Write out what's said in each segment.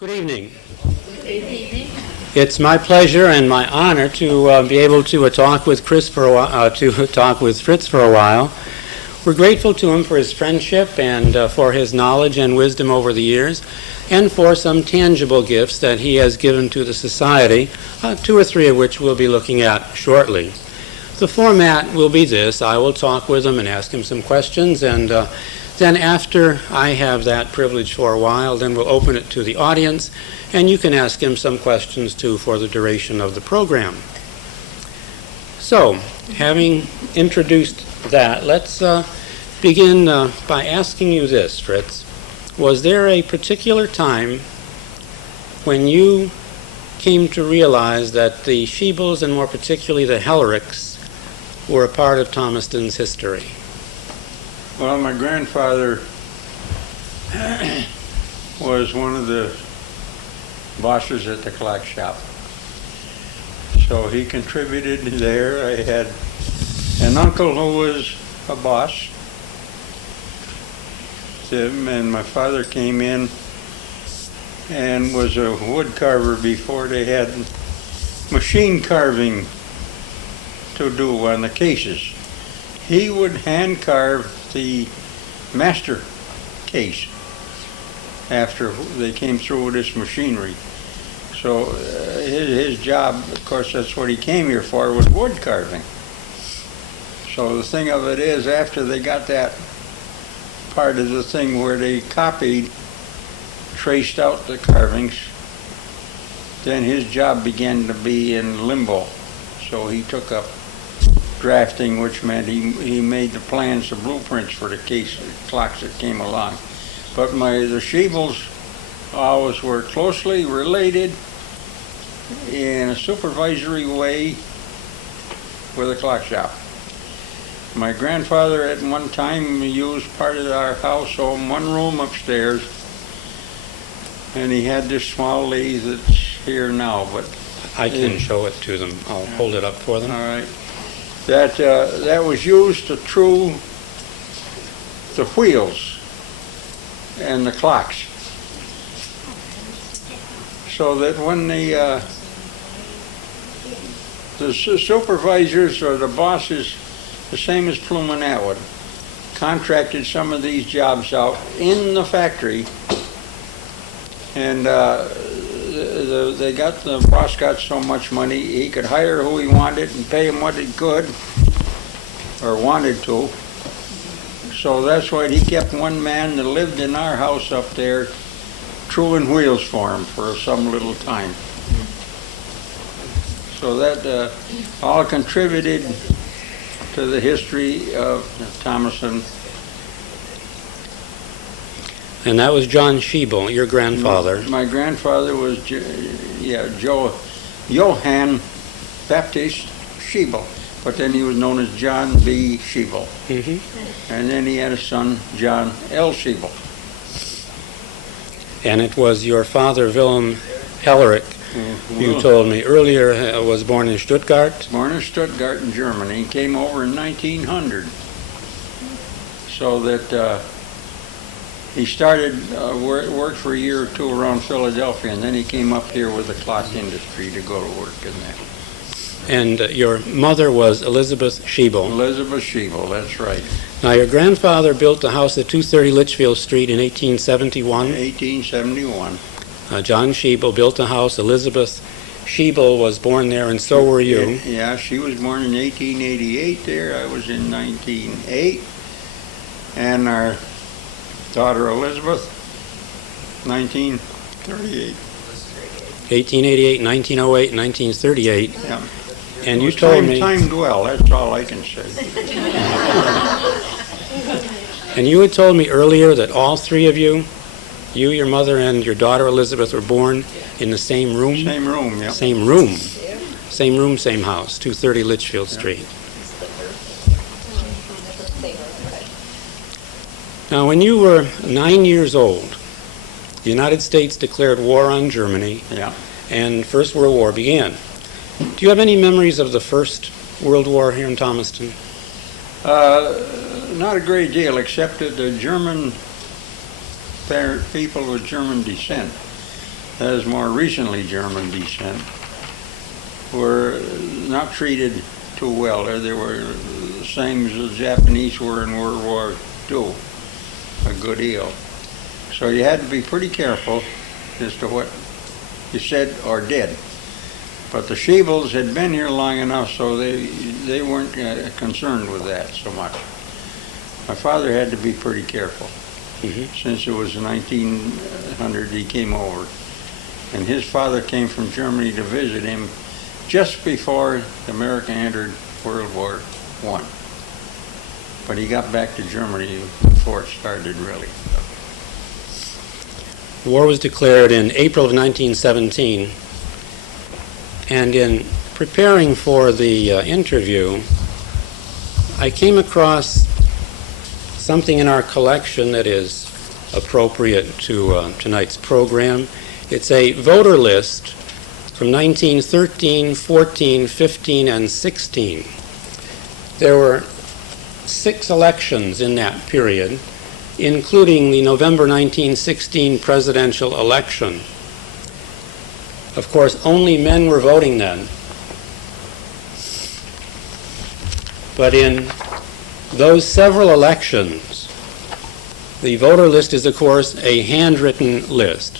Good evening. It's my pleasure and my honor to be able to talk with Fritz for a while. We're grateful to him for his friendship and for his knowledge and wisdom over the years, and for some tangible gifts that he has given to the society, two or three of which we'll be looking at shortly. The format will be this: I will talk with him and ask him some questions, and then after I have that privilege for a while, then we'll open it to the audience, and you can ask him some questions too for the duration of the program. So, having introduced that, let's begin by asking you this, Fritz. Was there a particular time when you came to realize that the Schiebels, and more particularly the Hellerichs, were a part of Thomaston's history? Well, my grandfather was one of the bosses at the clock shop. So he contributed there. I had an uncle who was a boss, Tim, and my father came in and was a wood carver before they had machine carving to do on the cases. He would hand carve the master case after they came through with this machinery. So his job, of course, that's what he came here for, was wood carving. So the thing of it is, after they got that part of the thing where they copied, traced out the carvings, then his job began to be in limbo. So he took up drafting, which meant he made the plans, the blueprints for the clocks that came along. But the Schiebels always were closely related in a supervisory way with the clock shop. My grandfather at one time used part of our house, one room upstairs, and he had this small lathe that's here now. But I can show it to them. I'll hold it up for them. All right. That was used to true the wheels and the clocks, so that when the supervisors or the bosses, the same as Plume and Atwood, contracted some of these jobs out in the factory, and the boss got so much money he could hire who he wanted and pay him what he could or wanted to. So that's why he kept one man that lived in our house up there truing wheels for him for some little time. So that all contributed to the history of Thomaston. And that was John Schiebel, your grandfather. My grandfather was Johann Baptist Schiebel, but then he was known as John B. Schiebel. Mm-hmm. And then he had a son, John L. Schiebel. And it was your father, Wilhelm Hellerich, you told me earlier, was born in Stuttgart? Born in Stuttgart in Germany. He came over in 1900. So that he started worked for a year or two around Philadelphia, and then he came up here with the clock industry to go to work in that. And your mother was Elizabeth Schiebel. Elizabeth Schiebel, that's right. Now, your grandfather built the house at 230 Litchfield Street in 1871. 1871. John Schiebel built the house. Elizabeth Schiebel was born there, and so were you. Yeah, she was born in 1888 there. I was in 1908. And our daughter Elizabeth, 1938. 1888, 1908, 1938. Yeah. And you told me... Timed well, that's all I can say. And you had told me earlier that all three of you, your mother, and your daughter Elizabeth, were born in the same room? Same room, yeah. Same room. Same room, same house, 230 Litchfield Street. Now, when you were 9 years old, the United States declared war on Germany, and First World War began. Do you have any memories of the First World War here in Thomaston? Not a great deal, except that the German people with German descent that is more recently German descent, were not treated too well. They were the same as the Japanese were in World War II, a good deal. So you had to be pretty careful as to what you said or did. But the Sheebles had been here long enough, so they weren't concerned with that so much. My father had to be pretty careful. Since it was 1900 he came over. And his father came from Germany to visit him just before America entered World War I. But he got back to Germany before it started, really. The war was declared in April of 1917, and in preparing for the interview, I came across something in our collection that is appropriate to tonight's program. It's a voter list from 1913, 14, 15, and 16. There were 6 elections in that period, including the November 1916 presidential election. Of course, only men were voting then. But in those several elections, the voter list is, of course, a handwritten list.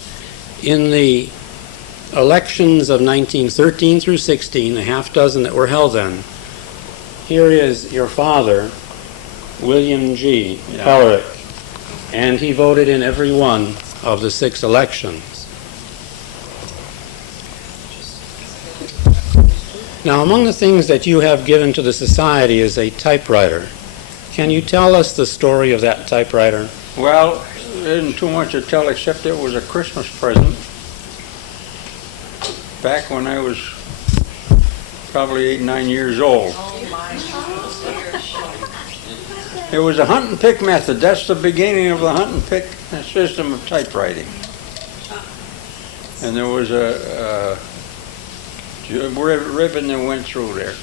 In the elections of 1913 through 16, the half dozen that were held then, here is your father, William G. Hellerich, and he voted in every one of the 6 elections. Now, among the things that you have given to the society is a typewriter. Can you tell us the story of that typewriter? Well, there isn't too much to tell except it was a Christmas present back when I was probably 8, 9 years old. It was a hunt and pick method. That's the beginning of the hunt and pick system of typewriting. And there was a ribbon that went through there.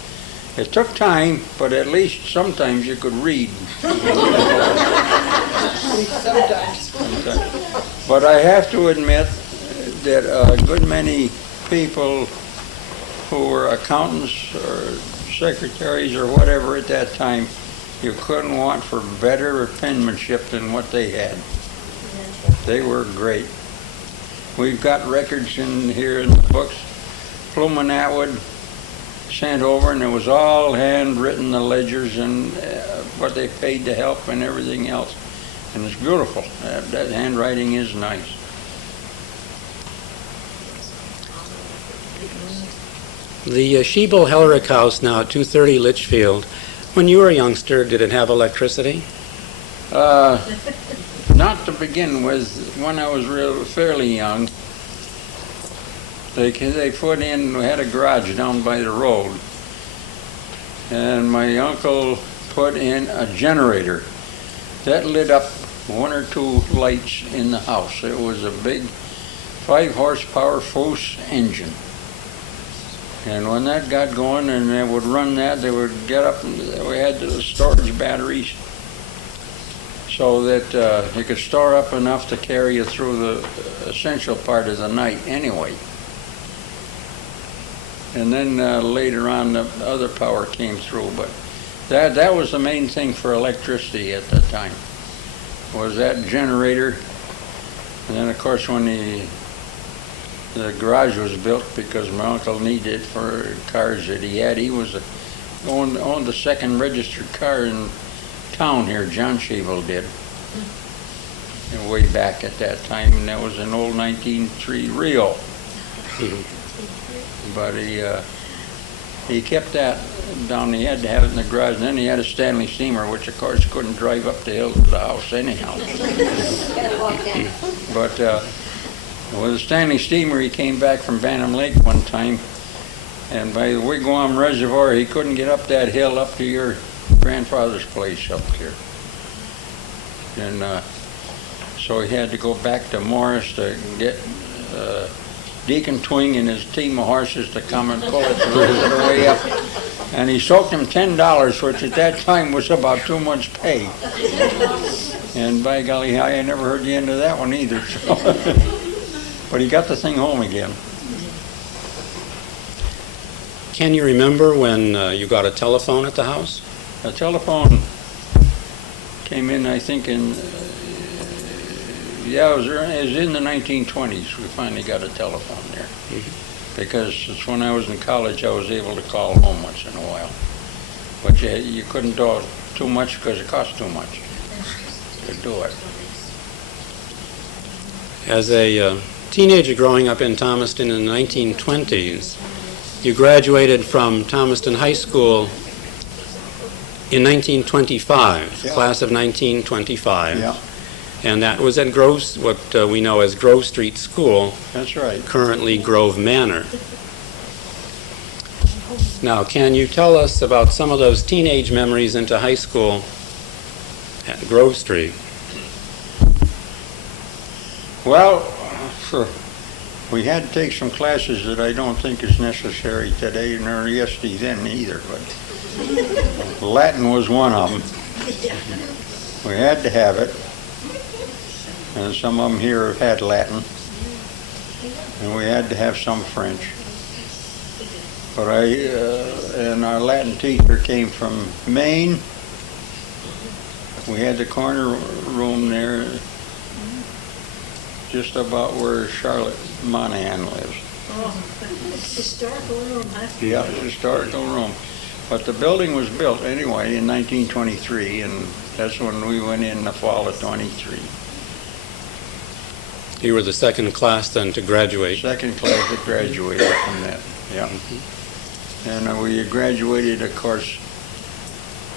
It took time, but at least sometimes you could read. But I have to admit that a good many people who were accountants or secretaries or whatever at that time, you couldn't want for better penmanship than what they had. They were great. We've got records in here in the books. Plum Atwood sent over, and it was all handwritten, the ledgers and what they paid to help and everything else. And it's beautiful. That handwriting is nice. The Sheeble Hellerich House now at 230 Litchfield, when you were a youngster, did it have electricity? Not to begin with. When I was fairly young, they put in, we had a garage down by the road, and my uncle put in a generator that lit up 1 or 2 lights in the house. It was a big 5 horsepower Fosse engine. And when that got going and they would run that, they would get up, and we had the storage batteries so that you could store up enough to carry you through the essential part of the night anyway. And then later on the other power came through, but that was the main thing for electricity at the time, was that generator. And then of course when the garage was built, because my uncle needed it for cars that he had. He owned the second registered car in town here, John Sheeble did. And way back at that time, and that was an old 1903 Rio. But he kept that down. He had to have it in the garage, and then he had a Stanley steamer, which of course couldn't drive up the hill to the house anyhow. But with the Stanley steamer, he came back from Bantam Lake one time, and by the Wigwam Reservoir, he couldn't get up that hill up to your grandfather's place up here. And so he had to go back to Morris to get Deacon Twing and his team of horses to come and pull it the way up. And he soaked him $10, which at that time was about too much pay. And by golly, I never heard the end of that one either. So. But he got the thing home again. Can you remember when you got a telephone at the house? The telephone came in, I think, it was in the 1920s. We finally got a telephone there. Because it's when I was in college, I was able to call home once in a while. But you couldn't do it too much because it cost too much to do it. As a teenager growing up in Thomaston in the 1920s, you graduated from Thomaston High School in 1925, Yeah. class of 1925. Yeah, And that was at what we know as Grove Street School, that's right. currently Grove Manor. Now, can you tell us about some of those teenage memories into high school at Grove Street? Well, we had to take some classes that I don't think is necessary today, nor yesterday then either, but Latin was one of them. We had to have it. And some of them here have had Latin. And we had to have some French. But and our Latin teacher came from Maine. We had the corner room there, just about where Charlotte Monahan lives. Oh, historical room, huh? Yeah, historical room. But the building was built anyway in 1923, and that's when we went in the fall of 23. You were the second class then to graduate. Second class that graduated from that, yeah. And we graduated, of course,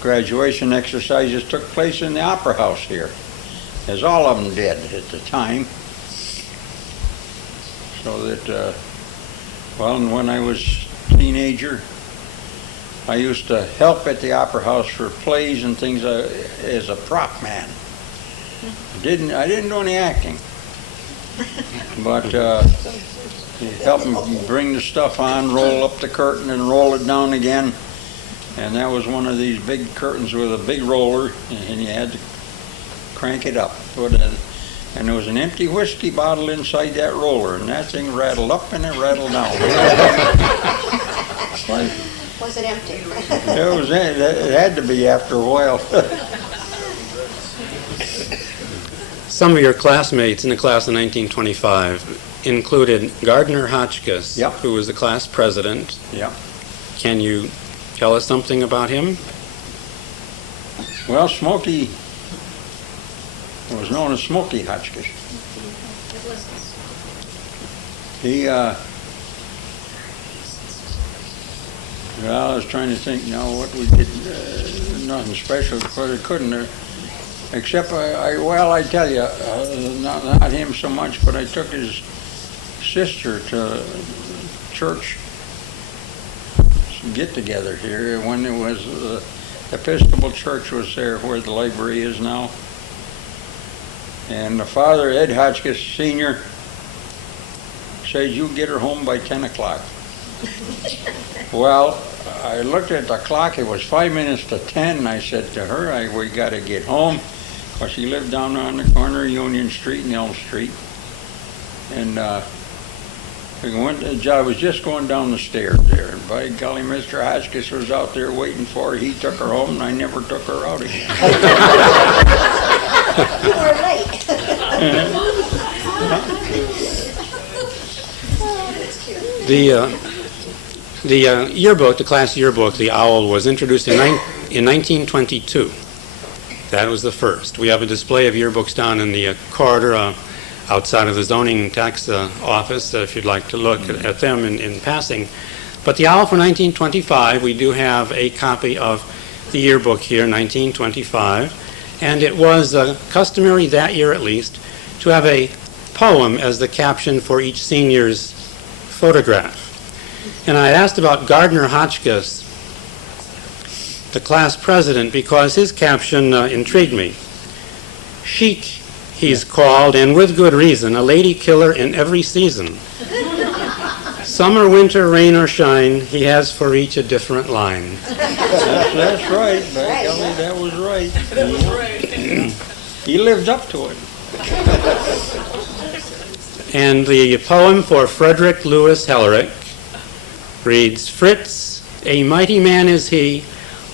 graduation exercises took place in the Opera House here, as all of them did at the time. So that, well, and when I was a teenager, I used to help at the Opera House for plays and things as a prop man. I didn't do any acting, but help them bring the stuff on, roll up the curtain and roll it down again. And that was one of these big curtains with a big roller, and you had to crank it up. And there was an empty whiskey bottle inside that roller, and that thing rattled up and it rattled down. Was it empty? It had to be after a while. Some of your classmates in the class of 1925 included Gardner Hotchkiss, Yep. who was the class president. Yeah. Can you tell us something about him? Well, Smokey was known as Smokey Hotchkiss. He, well, I was trying to think now what we did, nothing special, because I couldn't, except I tell you, not him so much, but I took his sister to church get together here when it was, Episcopal Church was there where the library is now. And the father, Ed Hotchkiss Sr., said, "You get her home by 10 o'clock. Well, I looked at the clock, it was 5 minutes to 10, and I said to her, we got to get home, because she lived down on the corner of Union Street and Elm Street. And I was just going down the stairs there, and by golly, Mr. Hotchkiss was out there waiting for her. He took her home, and I never took her out again." You were late. The yearbook, the class yearbook, the OWL, was introduced in 1922. That was the first. We have a display of yearbooks down in the corridor outside of the zoning tax office, if you'd like to look at them in passing. But the OWL for 1925, we do have a copy of the yearbook here, 1925, and it was customary that year at least to have a poem as the caption for each senior's photograph. And I asked about Gardner Hotchkiss, the class president, because his caption intrigued me. "Chic, he's called, and with good reason, a lady killer in every season. Summer, winter, rain, or shine, he has for each a different line." That's right. By golly, that was right. He lived up to it. And the poem for Frederick Lewis Hellerich reads, Fritz, a mighty man is he,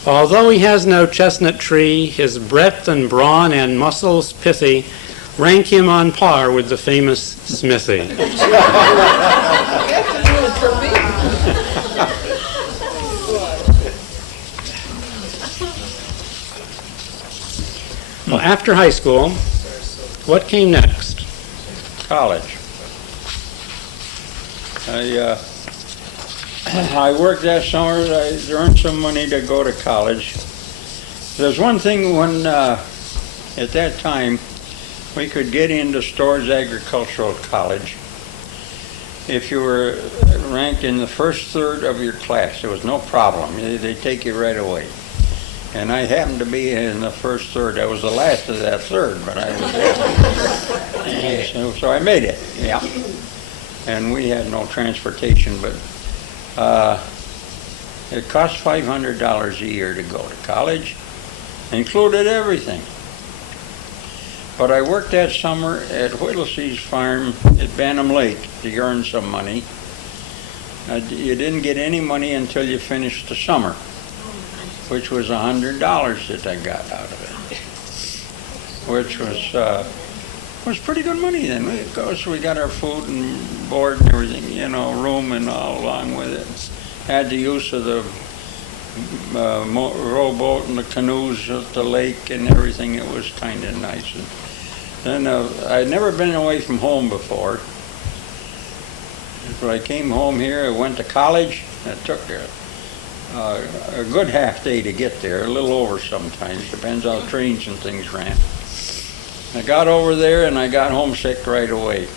although he has no chestnut tree, his breadth and brawn and muscles pithy rank him on par with the famous Smithy. Well, after high school, what came next? College. I worked that summer. I earned some money to go to college. There's one thing when, at that time, we could get into Storrs Agricultural College if you were ranked in the first third of your class. There was no problem. They take you right away. And I happened to be in the first third. I was the last of that third, but I was there. So I made it, yeah. And we had no transportation, but it cost $500 a year to go to college, included everything. But I worked that summer at Whittlesey's farm at Bantam Lake to earn some money. You didn't get any money until you finished the summer, which was $100 that I got out of it, which was pretty good money then. Of course, we got our food and board and everything, you know, room and all along with it. Had the use of the rowboat and the canoes at the lake and everything. It was kind of nice. And then I'd never been away from home before. When I came home here, I went to college. It took a good half day to get there, a little over sometimes, depends how trains and things ran. I got over there and I got homesick right away.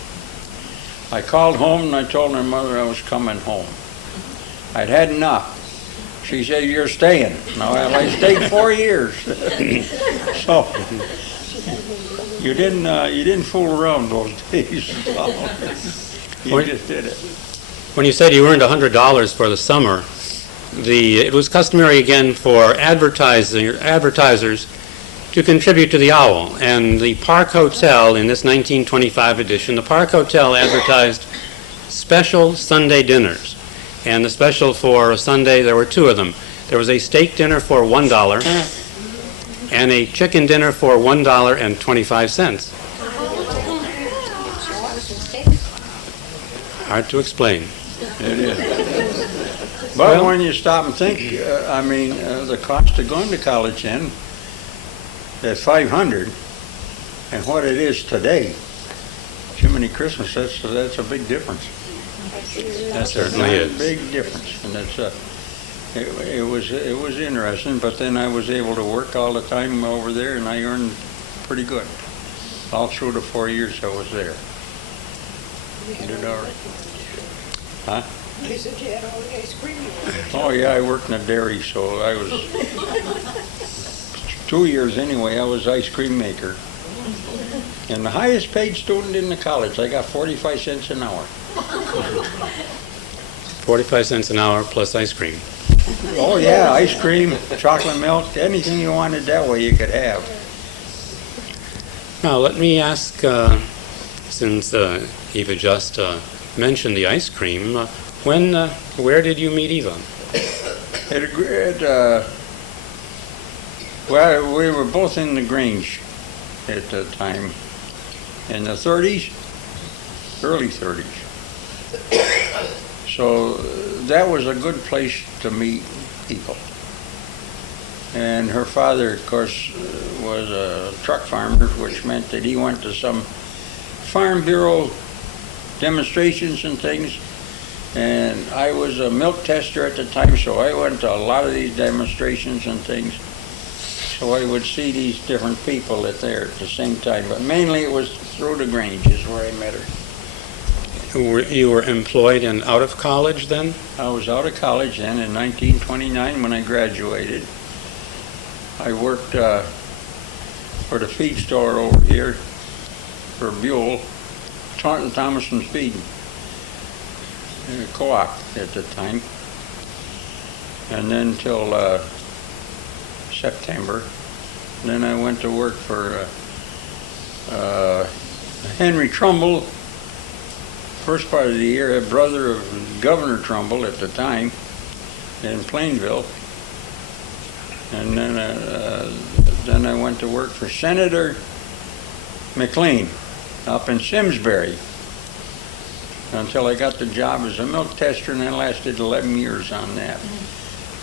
I called home and I told my mother I was coming home. I'd had enough. She said, "You're staying." No, I stayed 4 years. So you didn't fool around those days. You just did it. When you said you earned $100 for the summer, it was customary again for advertisers to contribute to the Owl. And the Park Hotel, in this 1925 edition, the Park Hotel advertised special Sunday dinners. And the special for Sunday, there were two of them. There was a steak dinner for $1 and a chicken dinner for $1.25. Hard to explain. It is. But when you stop and think, the cost of going to college then, at $500, and what it is today, Jiminy Christmas, that's a big difference. That certainly is. A big difference, and it was interesting. But then I was able to work all the time over there, and I earned pretty good all through the 4 years I was there. I did all right. Huh? You said you had all the ice cream you wanted. Oh yeah, I worked in a dairy, so I was 2 years anyway. I was ice cream maker, and the highest paid student in the college. I got 45 cents an hour. 45 cents an hour plus ice cream. Oh yeah, ice cream, chocolate milk, anything you wanted that way you could have. Now, let me ask, since Eva just mentioned the ice cream, where did you meet Eva? Well, we were both in the Grange at the time, in the 30s, early 30s. So that was a good place to meet people. And her father, of course, was a truck farmer, which meant that he went to some Farm Bureau demonstrations and things. And I was a milk tester at the time, so I went to a lot of these demonstrations and things. So I would see these different people there at the same time. But mainly it was through the Grange is where I met her. You were employed and out of college then? I was out of college then in 1929 when I graduated. I worked for the feed store over here for Buell, Taunton Thomas and Feed, co-op at the time. And then till September. Then I went to work for Henry Trumbull first part of the year, a brother of Governor Trumbull at the time in Plainville. And then I went to work for Senator McLean up in Simsbury until I got the job as a milk tester, and I lasted 11 years on that.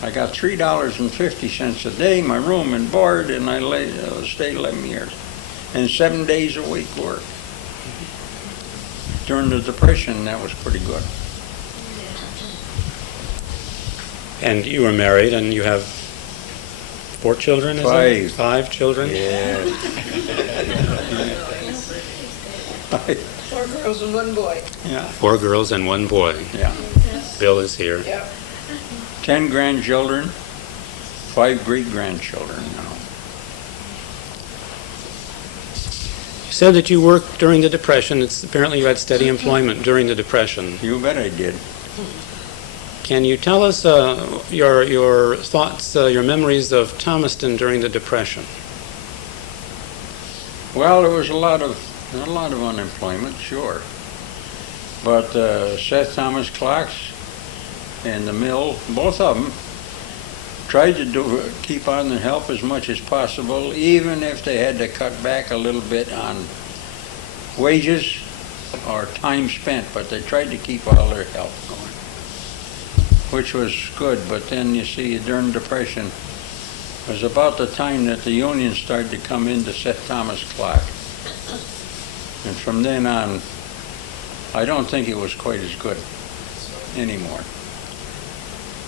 I got $3.50 a day, my room and board, and I stayed 11 years. And 7 days a week work. During the Depression, that was pretty good. And you were married, and you have 4 children, is it? 5 children? Yeah. 4 girls and 1 boy. Yeah. 4 girls and 1 boy. Yeah. Bill is here. Yeah. 10 grandchildren, 5 great-grandchildren now. You said that you worked during the Depression. Apparently you had steady employment during the Depression. You bet I did. Can you tell us your thoughts, your memories of Thomaston during the Depression? Well, there was a lot of unemployment, sure. But Seth Thomas clocks and the mill, both of them, tried to keep on the help as much as possible, even if they had to cut back a little bit on wages or time spent, but they tried to keep all their help going, which was good. But then, you see, during the Depression, it was about the time that the unions started to come into Seth Thomas clock. And from then on, I don't think it was quite as good anymore.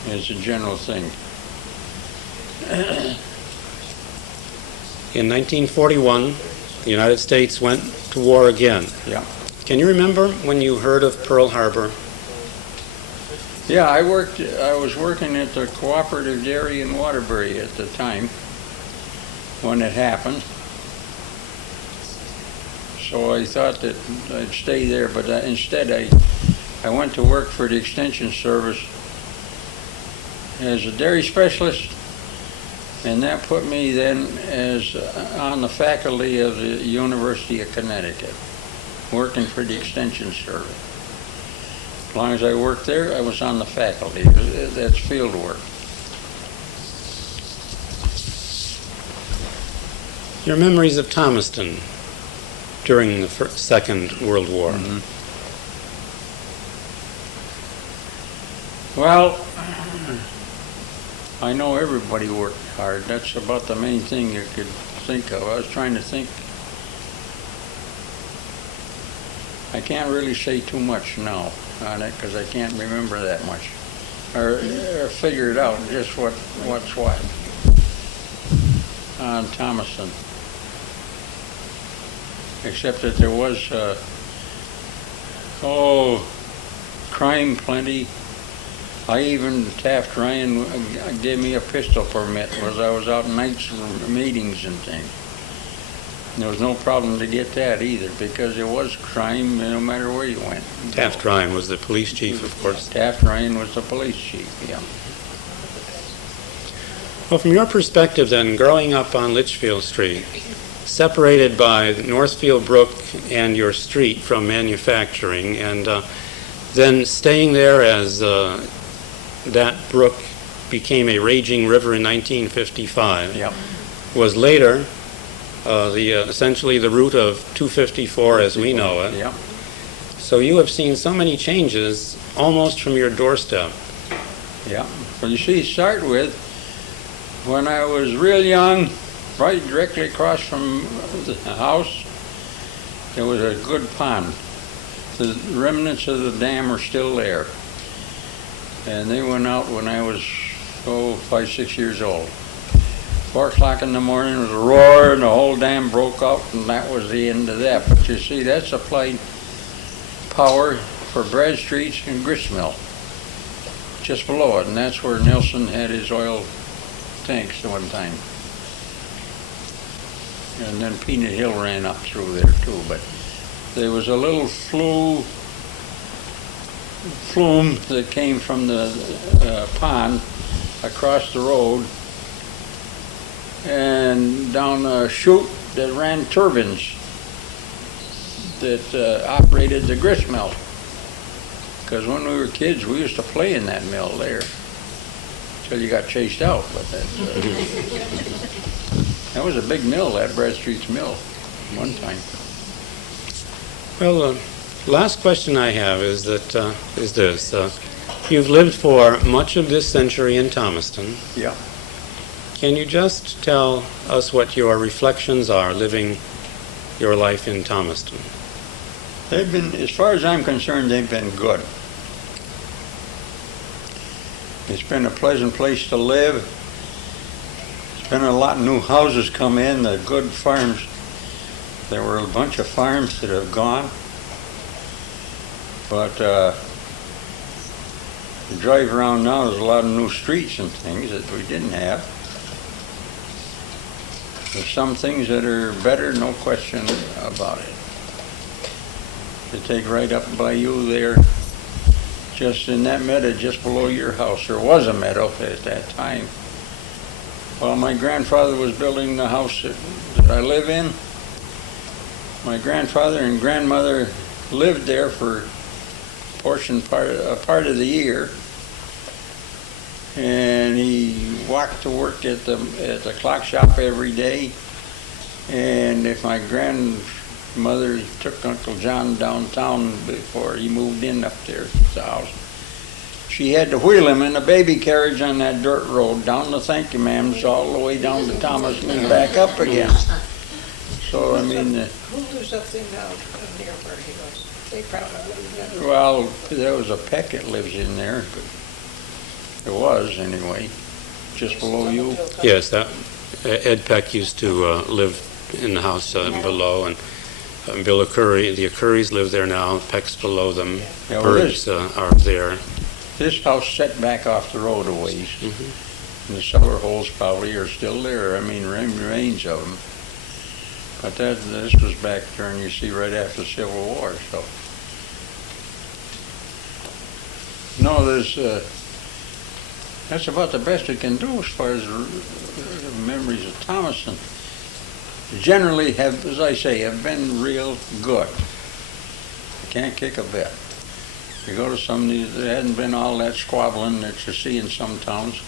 It's a general thing. In 1941, the United States went to war again. Yeah. Can you remember when you heard of Pearl Harbor? Yeah, I was working at the Cooperative Dairy in Waterbury at the time when it happened. So I thought that I'd stay there, but instead I went to work for the Extension Service as a dairy specialist, and that put me then as on the faculty of the University of Connecticut, working for the Extension Service. As long as I worked there, I was on the faculty. That's field work. Your memories of Thomaston during the Second World War. Mm-hmm. Well, I know everybody worked hard. That's about the main thing you could think of. I was trying to think. I can't really say too much now on it because I can't remember that much, or figure it out just what's what on Thomaston. Except that there was crime plenty. Taft Ryan gave me a pistol permit because I was out nights for meetings and things. There was no problem to get that either because there was crime no matter where you went. Taft Ryan was the police chief, of course. Taft Ryan was the police chief, yeah. Well, from your perspective then, growing up on Litchfield Street, separated by Northfield Brook and your street from manufacturing, and then staying there as that brook became a raging river in 1955, Yep. was later essentially the route of 254 as we know it. Yep. So you have seen so many changes almost from your doorstep. Yeah. Well, you see, start with, when I was real young, right directly across from the house, there was a good pond. The remnants of the dam are still there. And they went out when I was, 5, 6 years old. 4 o'clock in the morning, it was a roar, and the whole dam broke out, and that was the end of that. But you see, that supplied power for Bradstreet's and Gristmill, just below it, and that's where Nelson had his oil tanks at one time. And then Peanut Hill ran up through there too, but there was a little flume that came from the pond across the road and down a chute that ran turbines that operated the grist mill. Because when we were kids, we used to play in that mill there till you got chased out. But that was a big mill, that Bradstreet's mill, one time. Well, last question I have is this. You've lived for much of this century in Thomaston. Yeah. Can you just tell us what your reflections are living your life in Thomaston? They've been, as far as I'm concerned, they've been good. It's been a pleasant place to live. There's been a lot of new houses come in, the good farms. There were a bunch of farms that have gone. But you drive around now, there's a lot of new streets and things that we didn't have. There's some things that are better, no question about it. They take right up by you there, just in that meadow just below your house. There was a meadow at that time. While my grandfather was building the house that I live in, my grandfather and grandmother lived there for a part of the year, and he walked to work at the clock shop every day. And if my grandmother took Uncle John downtown before he moved in up there to the house, she had to wheel him in a baby carriage on that dirt road down to Thank You Ma'am's all the way down to Thomas and back up again. So I mean, Who lives up there now near where he was? They probably would have well, there was a Peck that lives in there. There was, anyway, just below you. Yes, Ed Peck used to live in the house below, and Bill Curry, the Currys live there now. Peck's below them. Yeah, well, Birds are there. This house set back off the road a ways. And the cellar holes probably are still there. I mean, remains of them. But this was back during, you see, right after the Civil War. So no, that's about the best we can do as far as memories of Thomaston. Generally have, as I say, have been real good. I can't kick a bit. You go to some, there hasn't been all that squabbling that you see in some towns.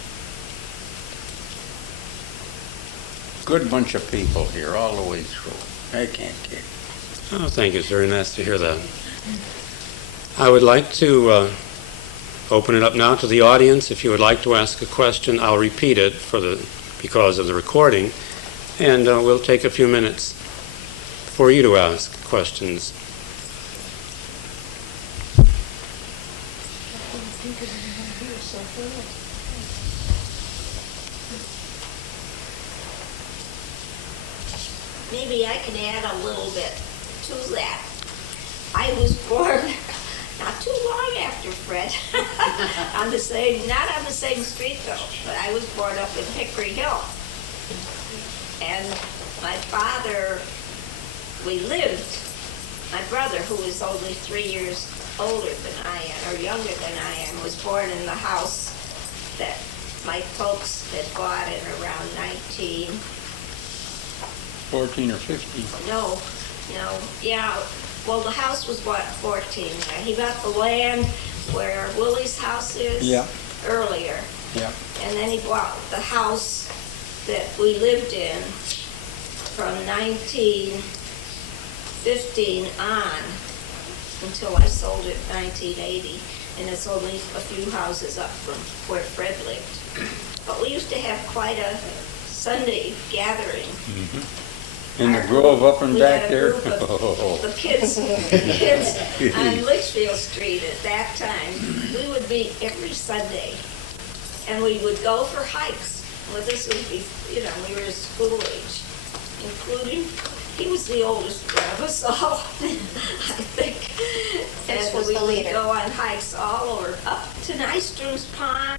Good bunch of people here all the way through. I can't kick. Oh, thank you. It's very nice to hear that. I would like to open it up now to the audience. If you would like to ask a question, I'll repeat it because of the recording, and we'll take a few minutes for you to ask questions. Maybe I can add a little bit to that. I was born not too long after Fred, not on the same street though, but I was born up in Hickory Hill. And my father, my brother, who was only 3 years older than I am, or younger than I am, was born in the house that my folks had bought in around 14 or 15. No, yeah. Well, the house was bought 14. He bought the land where Willie's house is earlier. Yeah. And then he bought the house that we lived in from 1915 on until I sold it in 1980. And it's only a few houses up from where Fred lived. But we used to have quite a Sunday gathering. Mm-hmm. In the grove up and back there? The kids on Litchfield Street at that time, we would meet every Sunday, and we would go for hikes. Well, this would be, we were school age, including, he was the oldest of us all, I think. And we would go on hikes all over, up to Nystrom's Pond.